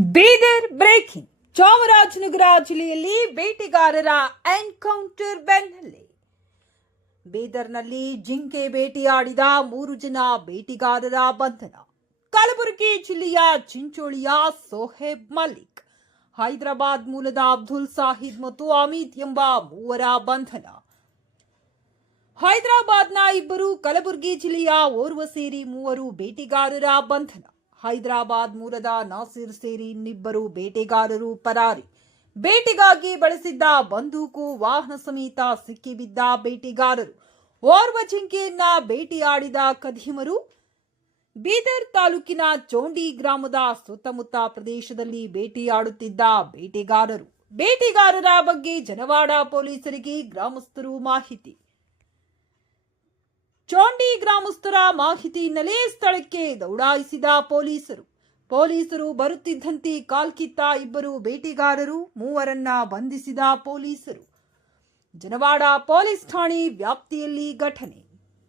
Bidar breaking. Chamarajanagar ಜಿಲ್ಲೆಯಲ್ಲಿ ಬೇಟೆಗಾರರ encounter ಬೆನ್ನಲ್ಲೇ ಬೀದರ್ನಲ್ಲಿ ಜಿಂಕೆ ಬೇಟೆಯಾಡಿದ 3 ಜನ ಬೇಟೆಗಾರರ ಬಂಧನ. ಕಲಬುರಗಿ ಜಿಲ್ಲೆಯ ಚಿಂಚೋಳಿಯ ಸೋಹೇಬ್ ಮಲ್ಲಿಕ್, ಹೈದರಾಬಾದ್ ಮೂಲದ ಅಬ್ದುಲ್ ಸಾಹಿದ್ ಮತ್ತು ಅಮಿತ್ ಎಂಬ 3 ಬಂಧನ. ಹೈದರಾಬಾದ್ನ 2, ಕಲಬುರಗಿ ಜಿಲ್ಲೆಯ ಓರ್ವ ಸೇರಿ 3 ಬೇಟೆಗಾರರ ಬಂಧನ. ಹೈದರಾಬಾದ್ ಮೂಲದ ನಾಸಿರ್ ಸೇರಿ ಇನ್ನಿಬ್ಬರು ಬೇಟೆಗಾರರು ಪರಾರಿ. ಬೇಟೆಗಾಗಿ ಬಳಸಿದ್ದ ಬಂದೂಕು, ವಾಹನ ಸಮೇತ ಸಿಕ್ಕಿಬಿದ್ದ ಬೇಟೆಗಾರರು. ಓರ್ವ ಜಿಂಕೆಯನ್ನ ಬೇಟೆಯಾಡಿದ ಖದೀಮರು. ಬೀದರ್ ತಾಲೂಕಿನ ಚೋಂಡಿ ಗ್ರಾಮದ ಸುತ್ತಮುತ್ತ ಪ್ರದೇಶದಲ್ಲಿ ಬೇಟೆಯಾಡುತ್ತಿದ್ದ ಬೇಟೆಗಾರರು. ಬೇಟೆಗಾರರ ಬಗ್ಗೆ ಜನವಾಡ ಪೊಲೀಸರಿಗೆ ಗ್ರಾಮಸ್ಥರು ಮಾಹಿತಿ. ಚೋಂಡಿ ಗ್ರಾಮಸ್ಥರ ಮಾಹಿತಿ ಹಿನ್ನೆಲೆ ಸ್ಥಳಕ್ಕೆ ದೌಡಾಯಿಸಿದ ಪೊಲೀಸರು ಬರುತ್ತಿದ್ದಂತೆ ಕಾಲ್ಕಿತ್ತ 2 ಬೇಟೆಗಾರರು, 3ರನ್ನ ಬಂಧಿಸಿದ ಪೊಲೀಸರು. ಜನವಾಡ ಪೊಲೀಸ್ ಠಾಣೆ ವ್ಯಾಪ್ತಿಯಲ್ಲಿ ಘಟನೆ.